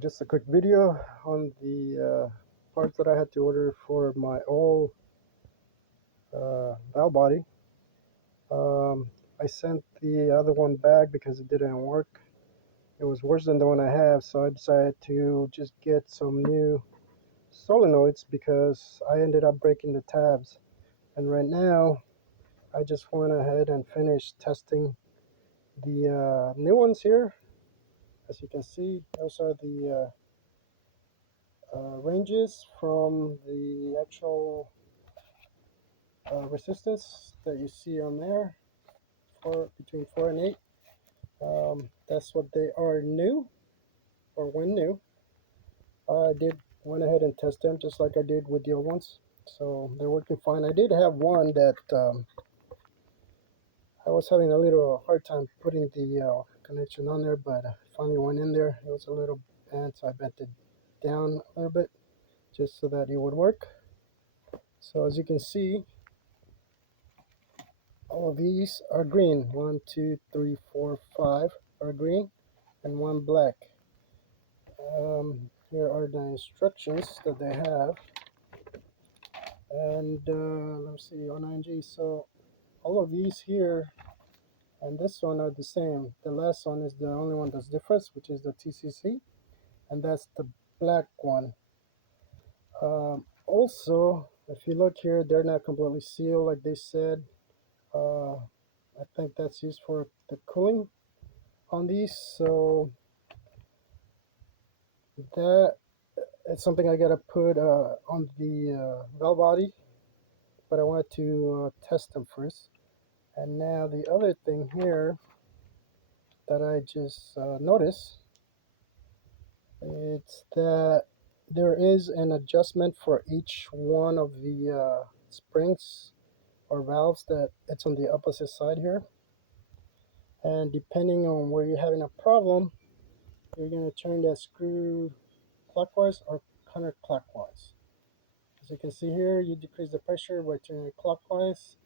just a quick video on the parts that I had to order for my old valve body. I sent the other one back because it didn't work. It was worse than the one I have, so I decided to just get some new solenoids because I ended up breaking the tabs. And right now, I just went ahead and finished testing the new ones here. As you can see, those are the ranges from the actual resistance that you see on there, for between 4 and 8. That's what they are new, or when new. I did went ahead and test them just like I did with the old ones, so they're working fine. I did have one that I was having a little hard time putting the connection on there, but I finally went in there. It was a little bent, so I bent it down a little bit just so that it would work. So as you can see, all of these are green. 1, 2, 3, 4, 5 are green and one black. Here are the instructions that they have, and let's see, O9G. So all of these here and this one are the same. The last one is the only one that's different, which is the TCC, and that's the black one. Also, if you look here, they're not completely sealed like they said. I think that's used for the cooling on these, so that it's something I gotta put on the valve body, but I wanted to test them first. And now the other thing here that I just noticed, it's that there is an adjustment for each one of the springs or valves that it's on the opposite side here, and depending on where you're having a problem, you're going to turn that screw clockwise or counterclockwise. As you can see here, you decrease the pressure by turning it clockwise,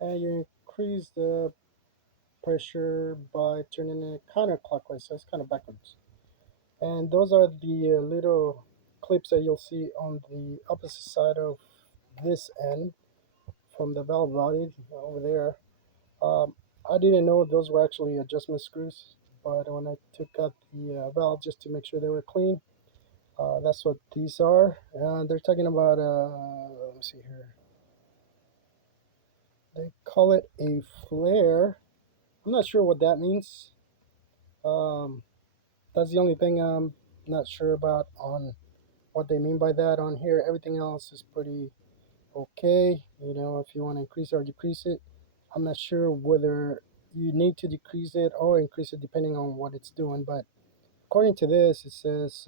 and you increase the pressure by turning it counterclockwise, so it's kind of backwards. And those are the little clips that you'll see on the opposite side of this end from the valve body over there. I didn't know those were actually adjustment screws, but when I took out the valve just to make sure they were clean, that's what these are. And they're talking about, let me see here. They call it a flare. I'm not sure what that means. That's the only thing I'm not sure about on what they mean by that on here. Everything else is pretty okay. You know, if you want to increase or decrease it, I'm not sure whether you need to decrease it or increase it depending on what it's doing. But according to this, it says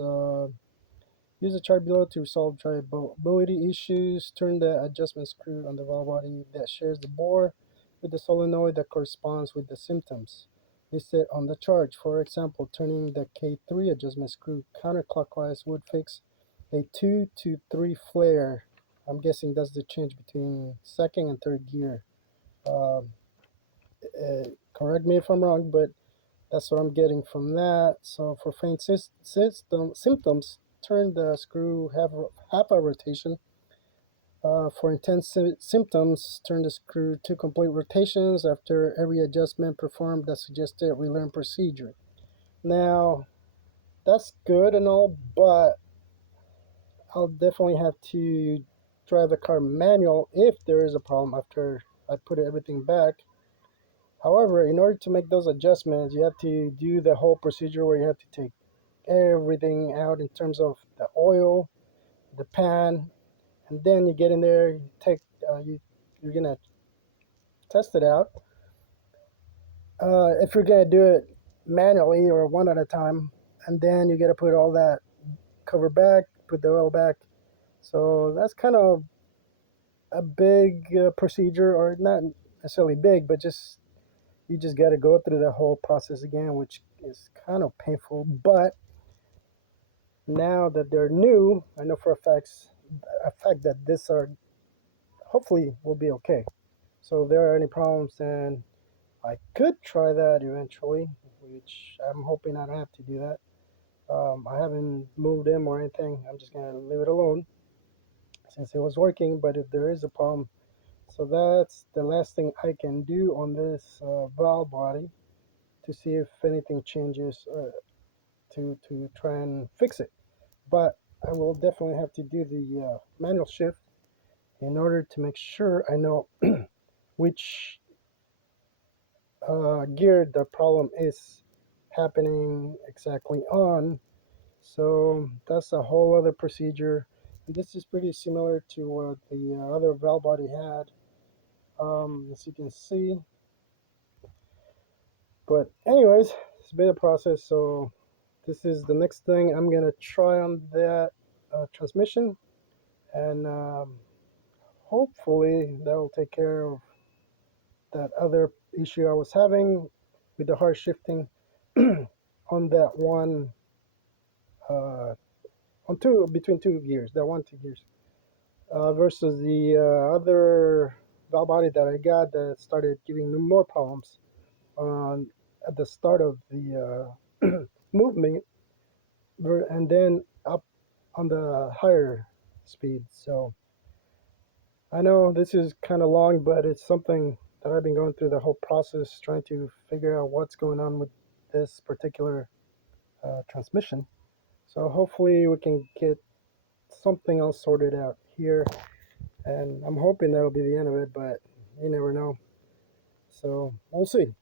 use the chart below to resolve drivability issues. Turn the adjustment screw on the valve body that shares the bore with the solenoid that corresponds with the symptoms listed on the chart. For example, turning the K3 adjustment screw counterclockwise would fix a 2 to 3 flare. I'm guessing that's the change between second and third gear. Correct me if I'm wrong, but that's what I'm getting from that. So for faint symptoms, turn the screw half a rotation. For intense symptoms, turn the screw 2 complete rotations after every adjustment performed the suggested relearn procedure. Now, that's good and all, but I'll definitely have to drive the car manual if there is a problem after I put everything back. However, in order to make those adjustments, you have to do the whole procedure where you have to take everything out in terms of the oil, the pan, and then you get in there, you take, you're gonna test it out. If you're gonna do it manually or one at a time, and then you gotta put all that cover back, put the oil back. So that's kind of a big procedure, or not necessarily big, but just you just got to go through the whole process again, which is kind of painful. But now that they're new, I know for a fact that this are hopefully will be okay. So if there are any problems, then I could try that eventually, which I'm hoping I don't have to do that. I haven't moved him or anything. I'm just gonna leave it alone since it was working. But if there is a problem, so that's the last thing I can do on this valve body to see if anything changes to try and fix it. But I will definitely have to do the manual shift in order to make sure I know which gear the problem is happening exactly on. So that's a whole other procedure. And this is pretty similar to what the other valve body had, as you can see. But anyways, it's been a process. So this is the next thing I'm gonna try on that transmission, and hopefully that will take care of that other issue I was having with the hard shifting on that one, uh, on two, between two gears, that one two gears, versus the other valve body that I got that started giving me more problems on at the start of the movement, and then up on the higher speed. So I know this is kind of long, but it's something that I've been going through the whole process trying to figure out what's going on with this particular transmission. So hopefully we can get something else sorted out here, and I'm hoping that'll be the end of it, but you never know. So we'll see.